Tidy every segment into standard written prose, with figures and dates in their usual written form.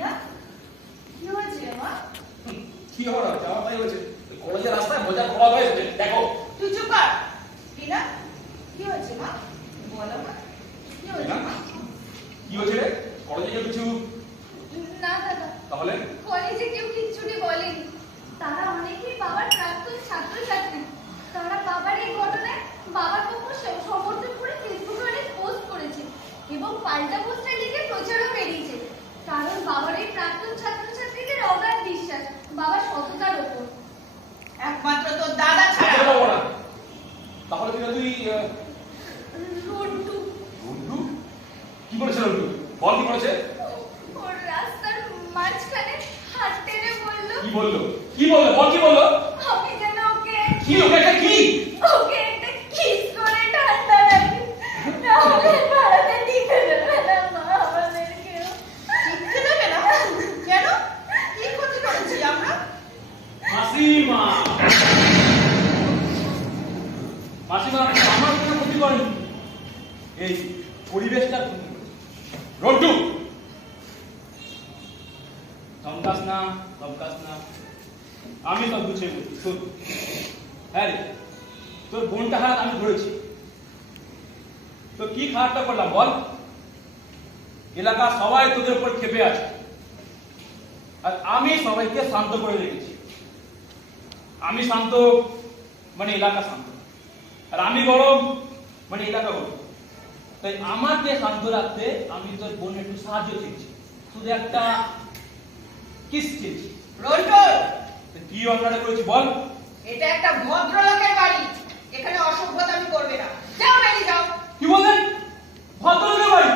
টিনা, কি হয়েছে রে মা? কি হলো? যাওয়া তাই হয়েছে। কলেজের রাস্তায় মজা খাওয়া হয়েছে, দেখো। তুই চুপ কর। টিনা, কি হয়েছে মা? বলো মা, কি হয়েছে মা? কি হয়েছে রে? কলেজে কেউ কিছু? না দাদা, তাহলে কলেজে কেউ কিচ্ছুটি বলেনি। তারা অনেকেই বাবার প্রাক্তন ছাত্রছাত্রী। তারা বাবার এই ঘটনায় বাবার পক্ষ সমর্থন করে ফেসবুকে অনেক পোস্ট করেছে এবং পাল্টা পোস্টে লিখে প্রচারও বেরিয়েছে। কারণ বাবার এই প্রাক্তন ছাত্রছাত্রীদের অগাধ বিশ্বাস বাবার সততার ওপর। একমাত্র তোর দাদা ছাড়া। বলতে পারবো না। তাহলে তুই রন্টু রন্টু কি করেছে? রন্টু বল, কি করেছে? ওর রাস্তার মাঝখানে হাত টেনে বলল, কি বললো? কি বললো? বল, কি বললো? আমি যেন ওকে কি ওকে একটা কি? ওকে একটা কিস করে ঠান্ডা রাখি, না হলে ভাড়াতে টিকে দেবে না মা আমাদেরকেও। টিকতে দেবে না? কেন? কি ক্ষতি করেছি আমরা? মাসিমা, মাসিমা আমার কোনো ক্ষতি করেনি। এই পরিবেশটা রন্টু ধমকাস না, ধমকাস না, আমি সব গুছিয়ে বলছি। শোন, হ্যাঁ রে, তোর বোনটা হাত আমি ধরেছি। তো কি খারাপটা করলাম বল? এলাকা সবাই তোদের উপর ক্ষেপে আছে, আর আমি সবাইকে শান্ত করে রেখেছি। আমি শান্ত মানে এলাকা শান্ত, আর আমি গরম মানে এলাকা গরম। তাই আমাকে শান্ত রাখতে আমি তোর বোনের একটু সাহায্য চেয়েছি, শুধু একটা কিস চেয়েছি। রন্টু, কি অন্যায় করেছি বল? এটা একটা ভদ্রলোকের বাড়ি। এখানে অসভ্যতামি করবে না। যাও, বেরিয়ে যাও। কি বললেন? ভদ্রলোকের বাড়ি?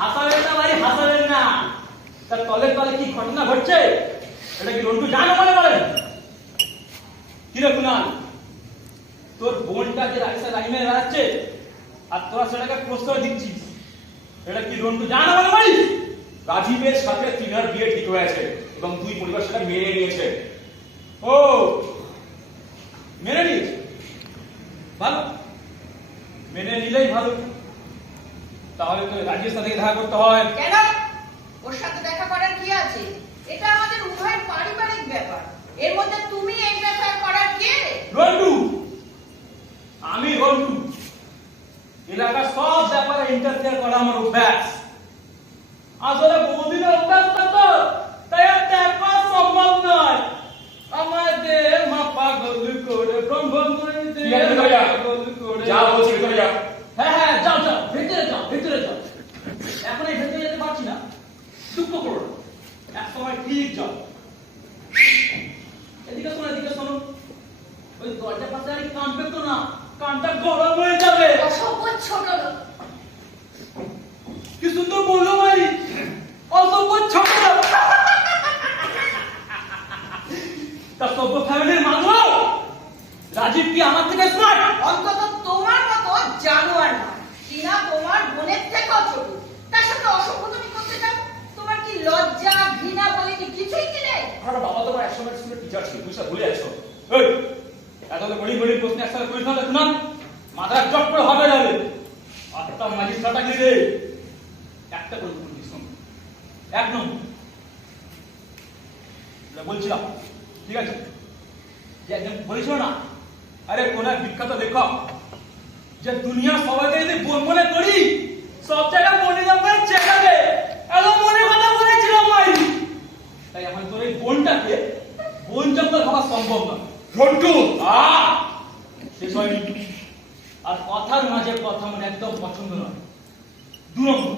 হাসাবেন না ভাই, হাসাবেন না। তার তলে তলে কি ঘটনা ঘটছে এটা কি রন্টু জানো মনে করেন? কি রে কুনাল, তোর বোনটা যে রাইসা রাইমে বেড়াচ্ছে আর তোরা সেটাকে প্রশ্রয় দিচ্ছিস, এটা কি রন্টু জানো মনে করিস? রাজীবের সাথে তিনার বিয়ে ঠিক হয়েছে এবং দুই পরিবার সেটা মেনে নিয়েছে। ও মেনে নিয়েছে, ভালো, মেনে নিলেই ভালো। তাহলে তো রাজীবের সাথে দেখা করতে হয়। কেন? ওর সাথে দেখা করার কি আছে? এটা আমাদের উভয়ের পারিবারিক ব্যাপার। এর মধ্যে তুমি এই ব্যাপার করার কে? রন্টু, আমি রন্টু। এলাকার সব ব্যাপারে ইন্টারফেয়ার করা আমার অভ্যাস। আসলে বহুদিনের অভ্যাসটা তো, তাই আর ত্যাগ করা সম্ভব নয়। আমাদের মা পাগল করে ব্রহ্ম করে যা বলছি ভিতরে যা। হ্যাঁ হ্যাঁ, যাও যাও, ভেতরে যাও, ভেতরে যাও। এখন এই ভেতরে যেতে পারছি না, দুঃখ করো না, এক সময় ঠিক যাও। এদিকে শোনো, এদিকে শোনো, ওই দরজার পাশে আর কান পেতো না, কানটা গরম হয়ে যাবে। অসভ্য ছোট লোক। কি সুন্দর বললো ভাই, অসভ্য ছোট লোক। তা সভ্য ফ্যামিলির মানুষ রাজীব কি আমার থেকে স্মার্ট? অন্তত তোমার মতো জানোয়ার না। কিনা তোমার বোনের থেকেও ছোট। তার সাথে অসভ্যতামি করতে চাও? তোমার কি লজ্জা, ঘৃণা বলে কি কিছুই কি নেই? আমার বাবা তোমার একসময় স্কুলের টিচার ছিল, তুই সব ভুলে আছো। এই এত গড়ি গড়ি প্রশ্ন একসাথে করিস না, শোনা মাথা চট করে হবে যাবে। আত্মা ম্যাজিস্ট্রেটটা কি রে? একটা করে বলছিস, শোন, এক নম্বর বলছিলাম, ঠিক আছে, যে একজন বলেছিল না, আরে কোন এক বিখ্যাত লেখক, যে দুনিয়া সবাইকে যদি বোন মনে করি সব জায়গায় মনে যাবে চেকাবে, এত মনে কথা বলেছিলাম মাই। তাই আমার তোর এই বোনটাকে বোন জঙ্গল ভাবা সম্ভব নয়। রন্টু শেষ হয়নি, আর কথার মাঝে কথা মানে একদম পছন্দ নয়। দু নম্বর,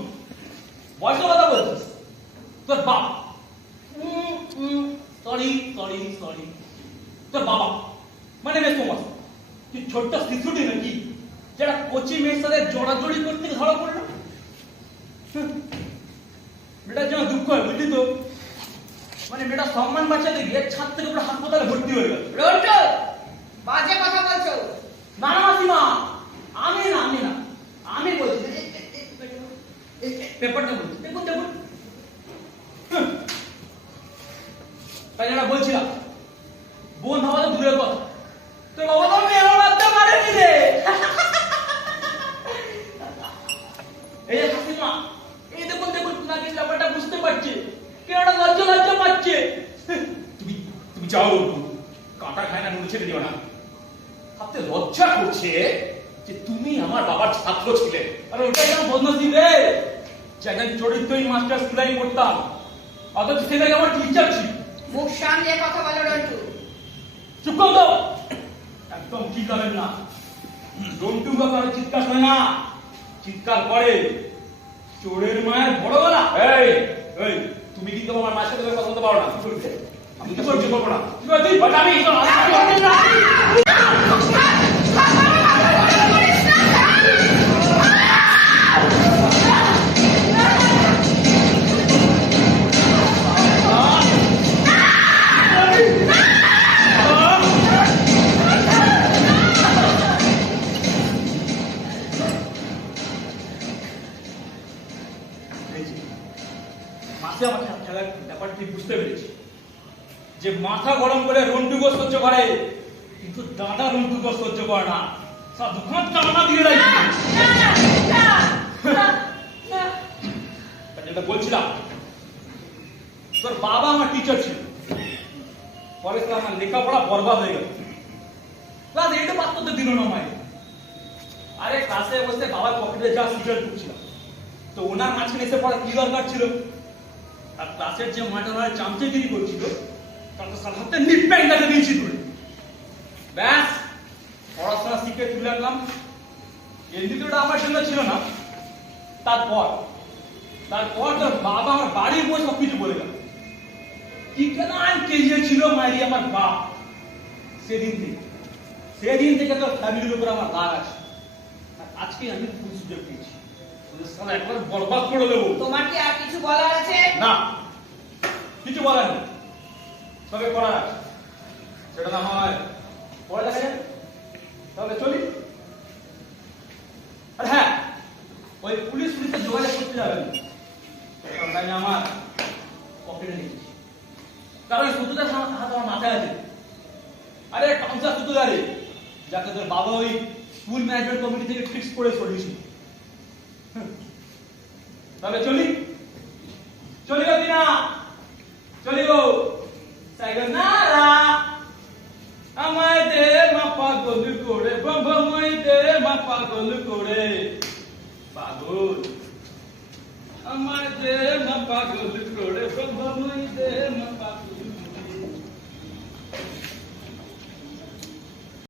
বয়সের কথা বলছিস, তোর বাপ, সরি সরি সরি, তোর বাবা মানে মেসমা, তুই ছোট্ট শিশুটি নাকি যারা কচি মেয়ের সাথে জড়াজড়ি করতে ধরা পড়লো? মেয়েটার জন্য দুঃখ হয়, বুঝলি তো? মানে মেয়েটা সম্মান বাঁচাতে গিয়ে ছাদ থেকে পুরো হাসপাতালে ভর্তি হয়ে গেল। রন্টু, বাজে কথা বলছো। না না মাসিমা, আমি না, আমি না, আমি বলছি, পেপারটা বলছি, দেখুন দেখুন। তাই যেটা বলছিলাম, বোন ভাবা তো দূরের কথা, তোর বাবা তো মেয়েও ভাবতে পারেনি রে। এই যে হাসিমা, এই দেখুন দেখুন নাকি ব্যাপারটা বুঝতে পারছে, কেনটা লজ্জা লজ্জা পাচ্ছে। তুমি তুমি যাও, কাঁটা খায় না নুন ছেড়ে দিও না। ভাবতে লজ্জা করছে যে তুমি আমার বাবার ছাত্র ছিলে। আরে ওটাই আমার বদনসিব রে, যে একজন চরিত্রহীন মাস্টার স্কুলে পড়তাম, অথচ সেটাই আমার টিচার ছিল। মুখ সামনে কথা বলো রন্টু। চুপ কর দাও, একদম ঠিক করবেন না। রন্টু বাবার চিৎকার শোনে না, চিৎকার করে চোরের মায়ের বড় গলা। এই এই তুমি কিন্তু আমার মায়ের সাথে কথা বলতে পারো না। আমি তো সহ্য করবো না। কি বলছিস? মাসে আমার খেলার ব্যাপারটা ঠিক বুঝতে পেরেছি, যে মাথা গরম করে রন্টুকো সহ্য করে, কিন্তু দাদা রন্টুকো সহ্য করে না। সব দুখান টানা দিয়ে রাখি। যেটা বলছিলাম, তোর বাবা আমার টিচার ছিল, পরে তো আমার লেখাপড়া বরবাদ হয়ে গেল। ক্লাস 8 পাস করতে দিল না মায়ের। আরে ক্লাসে বসে বাবার পকেটে যা সিগারেট ঢুকছিল, তো ওনার মাঝখানে এসে পড়া কি দরকার ছিল? আর ক্লাসের যে মাস্টার চামচেগিরি করছিল, তার তো সার হাতে নিপ্যাং লাগে দিয়েছি তুলে। ব্যাস, পড়াশোনা শিখে তুলে আনলাম। এমনি তো ওটা আমার জন্য ছিল না। তারপর তোর বাবা আমার বাড়ির বই সবকিছু বলে গেল। কি কেন ছিল মাইরি আমার বাপ। সেদিন থেকে তোর ফ্যামিলির উপর আমার রাগ আছে। আর আজকে আমি ফুল সুযোগ পেয়েছি, সালা একবার বরবাদ করে দেবো। তোমার কি আর কিছু বলার আছে? না, কিছু বলার নেই, তবে করার আছে। সেটা না হয় পরে দেখা যাবে। তাহলে চলি। আর হ্যাঁ, ওই পুলিশে যোগাযোগ করতে যাবেন, আমার পকেটে নিয়েছি। কারণ ওই সুতুদার হাত আমার মাথায় আছে। আরে কাউন্সার সুতুদারে, যাকে তোর বাবা ওই স্কুল ম্যানেজমেন্ট কমিটি থেকে ফিক্স করে সরিয়েছিল। তাহলে চলি গো দিনা, চলি গো। সাইকেল নারা আমায় দে মা পাগল করে, বাবাই দে মা পাগল করে, পাগল আমায় দে মা পাগল করে, বাবাই দে মা